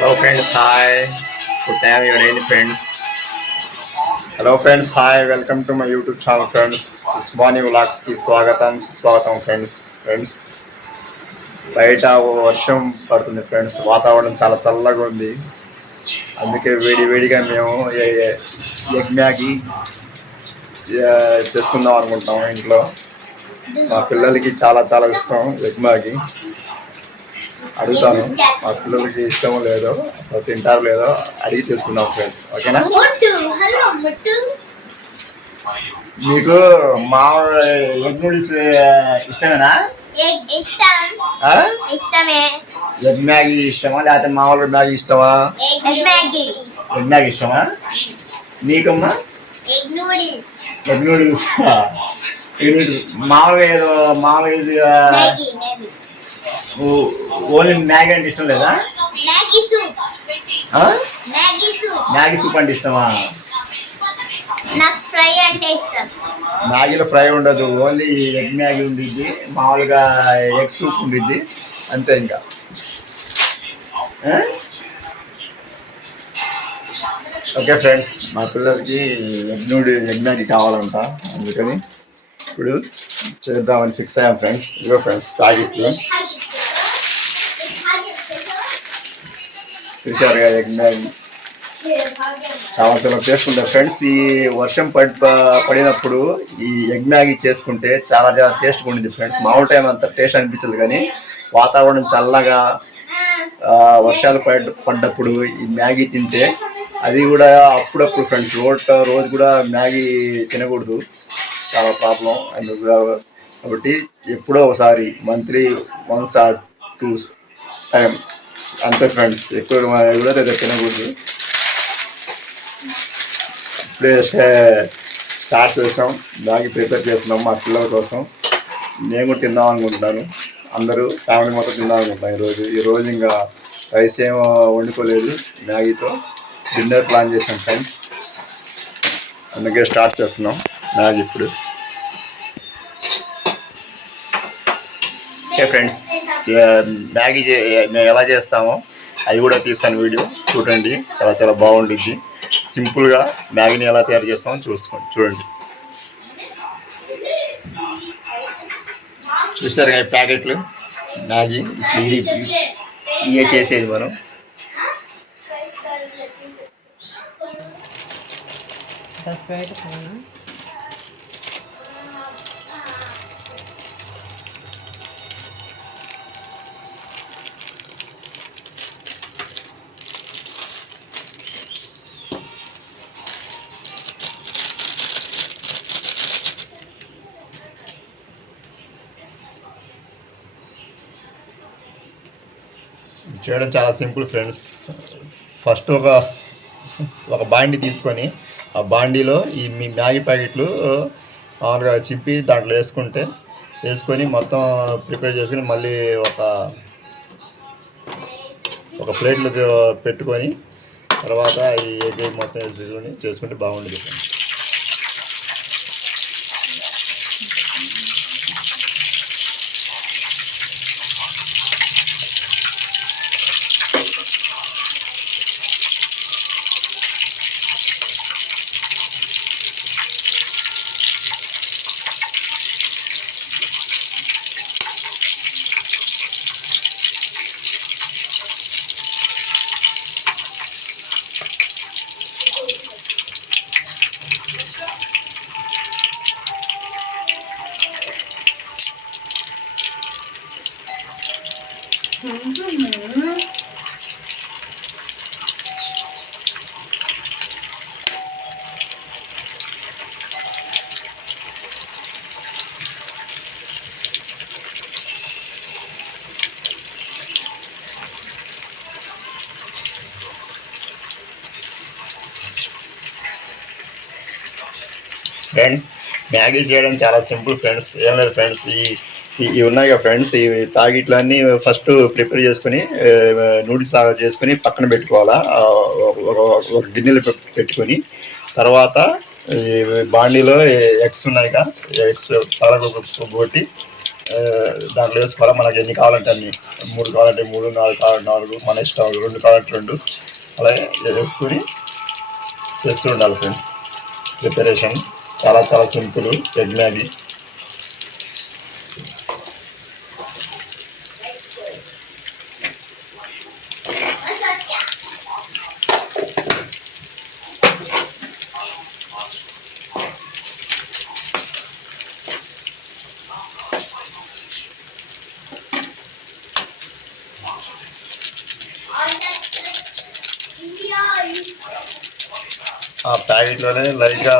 Hello friends, hi. Good time your daily friends. Hello friends, hi. Welcome to my YouTube channel friends. Smani vlogs ki స్వాగతం friends బయట వర్షం పడుతుంది friends. వాతావరణం చాలా చల్లగా ఉంది. అందుకే వేడిగా మేము ఎగ్ మ్యాగీ చేసుకుందాం అనుకుంటాం ఇంట్లో. మా పిల్లలకి చాలా ఇష్టం ఎగ్ మ్యాగీ. అడుగుతాను మా పిల్లలకి ఇష్టం లేదో అసలు తింటారు లేదో అడిగి తీసుకుందాం ఫ్రెండ్స్. ఓకేనా? మీకు మా ఎగ్ నూడిల్స్ ఇష్టమేనా? ఎగ్ మ్యాగీ ఇష్టమా లేకపోతే మామూలు మ్యాగీ ఇష్టమా? ఎగ్ మ్యాగీ ఇష్టమా నీకమ్మా? ఎగ్ నూడిల్స్ మామూలుగా ఓన్లీ మ్యాగీ అంటే ఇష్టం లేదా? మ్యాగీ సూప్ అంటే ఇష్టమా? మ్యాగీలో ఫ్రై ఉండదు, ఓన్లీ ఎగ్ మ్యాగీ ఉండిద్ది, మామూలుగా ఎగ్ సూప్ ఉండిద్ది అంతే. ఇంకా ఓకే ఫ్రెండ్స్, మా పిల్లలకి ఎగ్ మ్యాగీ కావాలంట, అందుకని ఇప్పుడు చేద్దామని ఫిక్స్ అయ్యాం ఫ్రెండ్స్. ఇదిగో ఫ్రెండ్స్ ప్యాకెట్లు చూసారుగా ఎగ్ మ్యాగీ చాలా టేస్ట్ ఉంటుంది ఫ్రెండ్స్. ఈ వర్షం పడినప్పుడు ఈ ఎగ్ మ్యాగీ చేసుకుంటే చాలా టేస్ట్గా ఉండింది ఫ్రెండ్స్. మామూలు టైం అంత టేస్ట్ అనిపించదు, కానీ వాతావరణం చల్లగా వర్షాలు పడ్డప్పుడు ఈ మ్యాగీ తింటే, అది కూడా అప్పుడప్పుడు ఫ్రెండ్స్, రోజు కూడా మ్యాగీ తినకూడదు, చాలా ప్రాబ్లం అందుకు. కాబట్టి ఎప్పుడో ఒకసారి మంత్లీ 1 or 2 టైం అంతే ఫ్రెండ్స్, ఎక్కువ కూడా తినకూడదు. ఇప్పుడే స్టార్ట్ చేసాం, మ్యాగీ ప్రిపేర్ చేస్తున్నాం మా పిల్లల కోసం. నేను కూడా తిందాం అనుకుంటున్నాను, అందరూ ఫ్యామిలీ మొత్తం తిందాం అనుకుంటున్నాను. ఈరోజు ఇంకా రైస్ ఏమో వండుకోలేదు, మ్యాగీతో డిన్నర్ ప్లాన్ చేసాం ఫ్రెండ్స్, అందుకే స్టార్ట్ చేస్తున్నాం మ్యాగీ ఇప్పుడు. ఓకే ఫ్రెండ్స్, మ్యాగీ మేము ఎలా చేస్తామో అది కూడా తీస్తాను, వీడియో చూడండి. చాలా బాగుంటుంది. సింపుల్గా మ్యాగీని ఎలా తయారు చేస్తామో చూడండి. చూసారు కదా ప్యాకెట్లు మ్యాగీ, ఇవే చేసేది మనం. చేయడం చాలా సింపుల్ ఫ్రెండ్స్. ఫస్ట్ ఒక బాండీ తీసుకొని, ఆ బాండీలో ఈ మీ మ్యాగీ ప్యాకెట్లు మామూలుగా చింపి దాంట్లో వేసుకొని మొత్తం ప్రిపేర్ చేసుకొని, మళ్ళీ ఒక ప్లేట్లో పెట్టుకొని, తర్వాత ఈ ఎగ్ మొత్తం చేసుకుంటే బాగుంటుంది ఫ్రెండ్స్. ఫ్రెండ్స్, మ్యాగీ చేయడం చాలా సింపుల్ ఫ్రెండ్స్. ఏం లేదు ఫ్రెండ్స్, ఇవి ఉన్నాయి కదా ఫ్రెండ్స్, ఈ ప్యాకెట్లన్నీ ఫస్ట్ ప్రిపేర్ చేసుకుని నూడిల్స్ లాగా చేసుకుని పక్కన పెట్టుకోవాలా. ఒక గిన్నెలు పెట్టుకొని, తర్వాత ఈ బాండీలో ఎగ్స్ ఉన్నాయి కదా, ఎగ్స్ పగలగొట్టి దాంట్లో వేసుకోవాలి. మనకి ఎన్ని కావాలంటే అన్ని, 3 కావాలంటే 3, 4 కావాలంటే 4, మన ఇష్టం. 2 కావాలంటే 2, అలాగే వేసుకొని చేస్తూ ఉండాలి ఫ్రెండ్స్. ప్రిపరేషన్ చాలా చాలా సింపుల్ ఎగ్ మ్యాగీ. ఆ ప్యాకెట్లోనే లైట్గా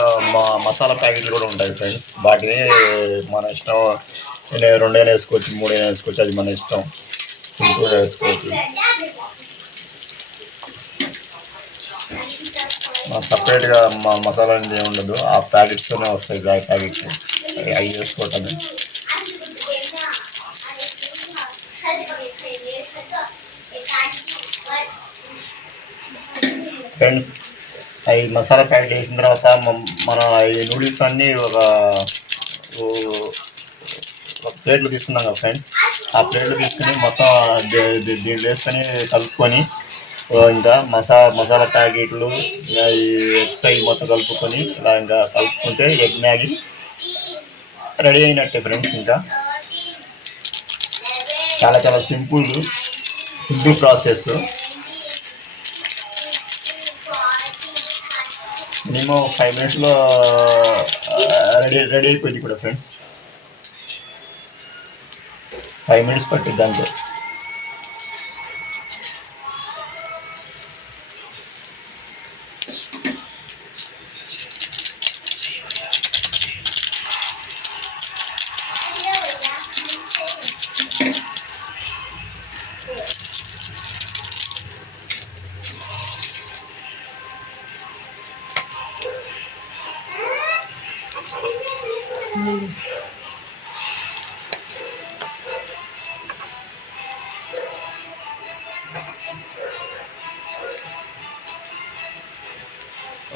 మసాలా ప్యాకెట్లు కూడా ఉంటాయి ఫ్రెండ్స్. వాటిని మన ఇష్టం, 2 అయినా వేసుకోవచ్చు, 3 అయినా వేసుకోవచ్చు, అది మన ఇష్టం. సింపుల్గా వేసుకోవచ్చు. సపరేట్గా మసాలా అనేది ఏమి ఉండదు, ఆ ప్యాకెట్స్తోనే వస్తాయి. డ్రై ప్యాకెట్స్ అవి వేసుకోవటమే ఫ్రెండ్స్. అవి మసాలా ప్యాకెట్ వేసిన తర్వాత మన ఈ నూడిల్స్ అన్నీ ఒక ప్లేట్లు తీసుకున్నాం కదా ఫ్రెండ్స్. ఆ ప్లేట్లు తీసుకుని మొత్తం దీంట్లో వేసుకొని కలుపుకొని, ఇంకా మసాలా ప్యాకెట్లు, ఈ ఎగ్స్ అవి మొత్తం కలుపుకొని ఇలా ఇంకా కలుపుకుంటే ఎగ్ మ్యాగీ రెడీ అయినట్టే ఫ్రెండ్స్. ఇంకా చాలా చాలా సింపుల్ ప్రాసెస్. మినిమం 5 minutesలో రెడీ అయిపోయింది కూడా ఫ్రెండ్స్. 5 minutes పట్టిద్ది అంతే.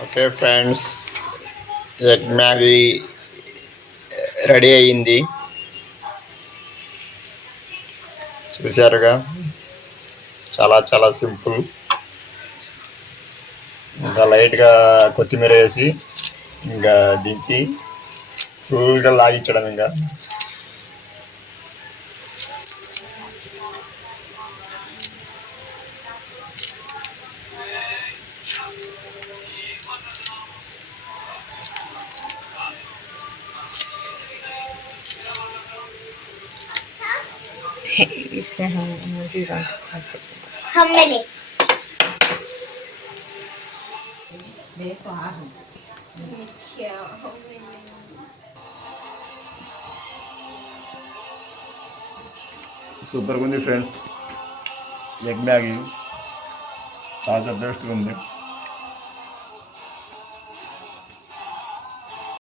Okay friends, egg Maggi ready అయ్యింది. చూసారుగా, చాలా చాలా సింపుల్. ఇంకా లైట్గా కొత్తిమీర వేసి ఇంకా దించి ఫుల్గా లాగించడం. ఇంకా इसमें हम मूवी डाल सकते हैं। हमने देखो आ हम क्या సూపర్గా ఉంది ఫ్రెండ్స్. ఎగ్ మ్యాగీ చాలా బెస్ట్గా ఉంది.